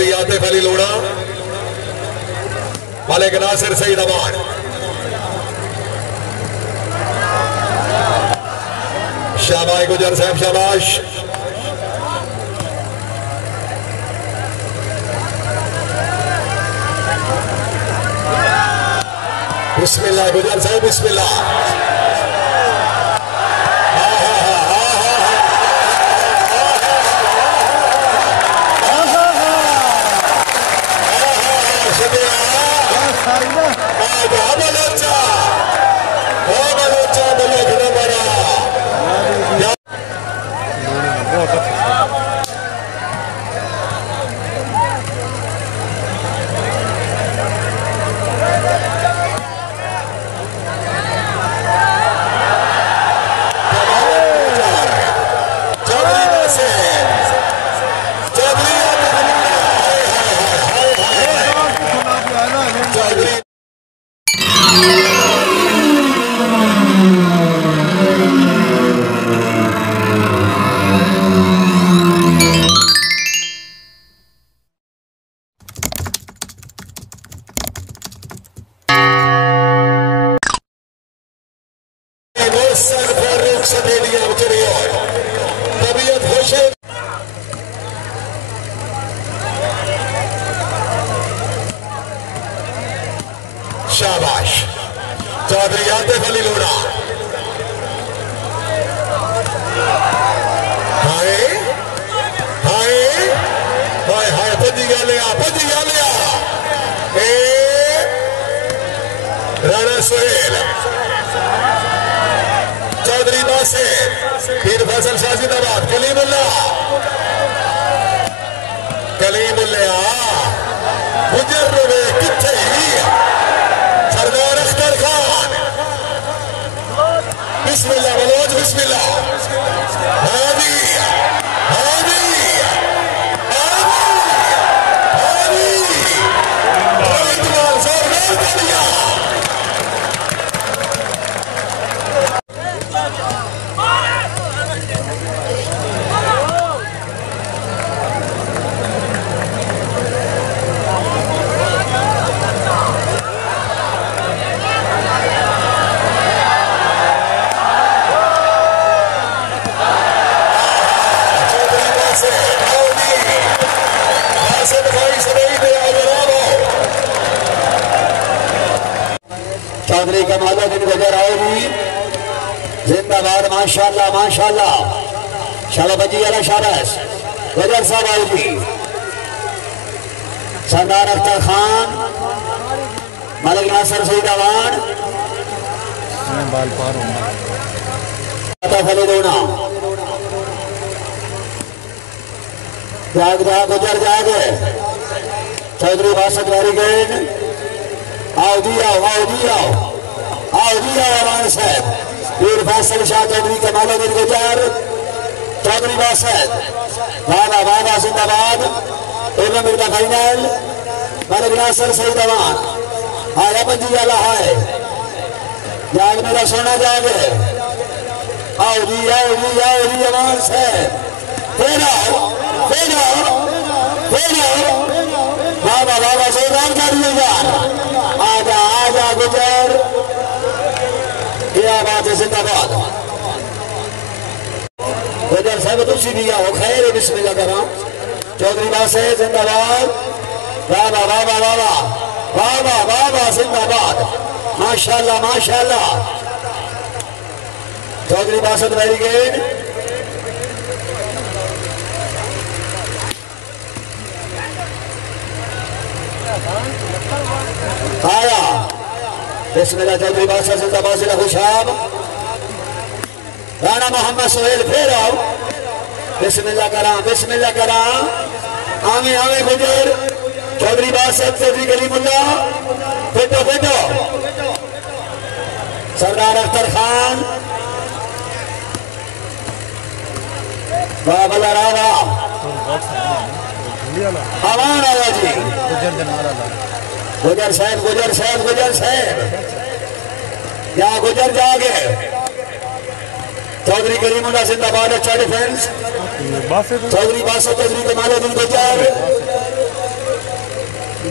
चौधरी आतिफ अली लोड़ा, मालिक नासिर सईद अमान, शाबाश गुजर साहब शाबाश। बिस्मिल्लाह गुजर साहब बिस्मिल्लाह। शाबाश चौधरी आतिफ अली लोड़ा। हाय हाय हाय हाय भजी गया राणा सुहेल चौधरी बासित पीर फैसल शाह जिंदाबाद। कलीमुल्लाह मुजर्रब किथे सरदार अख्तर खान। बिस्मिल्लाह बलोच बिस्मिल्लाह। हादी हादी हादी जोरदार तालियां। चौधरी कमाला दिन गुजर आएगी जिंदाबाद माशाल्लाह माशाल्लाह। शाबाजी अला शाबाश गुजर साहब आएगी। सरदार अख्तर खान मालिक नासिर सईद अवान जाग जा गुजर जाग। चौधरी बासत बैरिकेड आओ जी आओ अमान साहब। पीर फैसल शाह चौधरी कमाला दिन गुजर चौधरी बासत वादा वादा जिंदाबाद। एवं मिर्जा फाइनल मालिक नासिर सईद अवान। आया पंजी वाला है जाग मेरा सोना जाग। आओ जी अमान साहब फिर आओ बाबा बाबा जोरदार करिएगा। आजा गुजर क्या बात है जिंदाबाद। गुजर साहब तुसी भी आओ खैर बिस्मिल्लाह करा। चौधरी बासित जिंदाबाद। बाबा बाबा बाबा बाबा बाबा जिंदाबाद माशाल्लाह माशाल्लाह। चौधरी बासत बैरिकेड आया। बिस्मिल्लाह चौधरी बादशाह जिंदाबाद जिला खुशाब। राणा मोहम्मद सुहेल फिर आओ। बिस्मिल्लाह करा आवे गुजर चौधरी बादशाह चौधरी कलीमुल्लाह फेटो सरदार अख्तर खान बाबला रावा अवान आया जी। गुजर साहब क्या गुजर जागे। चौधरी कलीमुल्लाह जिंदाबाद। अच्छा डिफेंस चौधरी बासत चौधरी कमाला दिन गुजर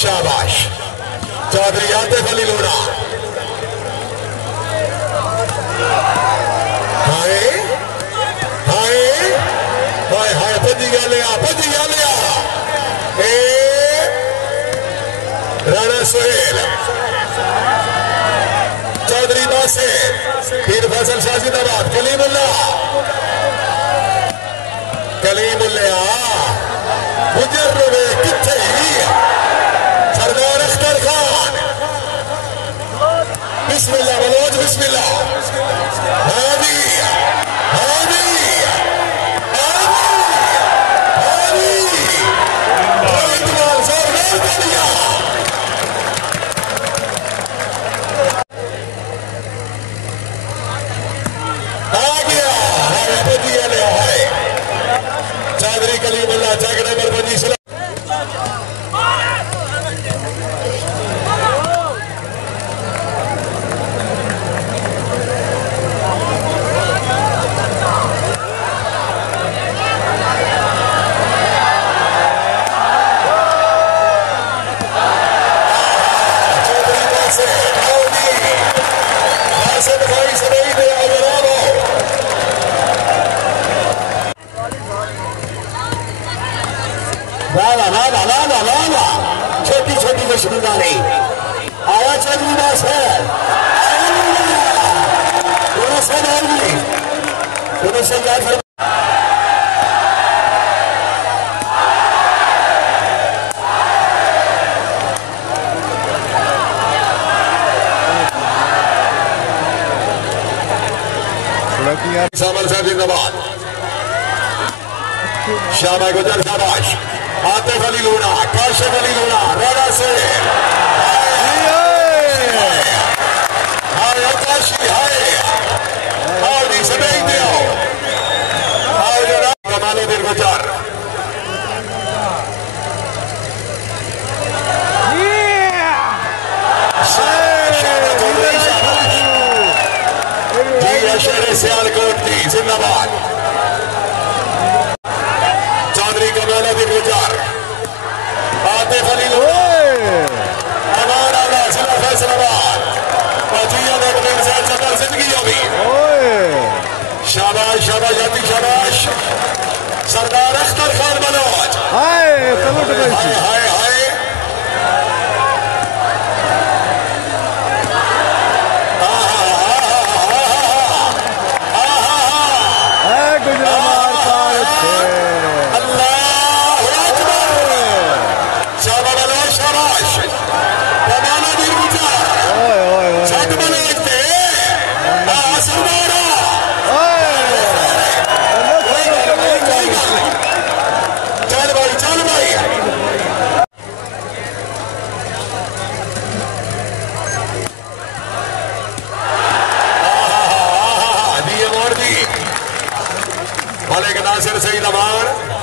शाबाश चौधरी आते फली लोड़ा हाय हाय हाय हाय पजी गालिया राणा सुहेल चौधरी बासित पीर फैसल शाह जिंदाबाद कलीमुल्लाह मुजर्रबे किथे सरदार अख्तर खान बिस्मिल्लाह बलोच बिस्मिल्लाह हादी हादी हादी इकबाल जोरदार तालियां आ गया है बदिया ले है चौधरी कलीमुल्लाह जग नंबर 25 छोटी छोटी मशहूरी आया चौधरी बासित सामल साहब जिंदाबाद शाबाश गुजर शाबाश आतिफ अली लूना काशिफ अली लूना राणा से हाय आकाशी हाय आओ दी समेत दियो आओ जरा कमाला दिन गुजर शहर सियालकोट की जिंदाबाद चौधरी कमाला दिन गुजर आतिफ अली लूना हमारा जिला फैसलाबाद जिंदगी होगी शाबाश शाबाश जाती शाबाश सरदार अख्तर खान बलोच हाय हाय हाय नासिर सही दबार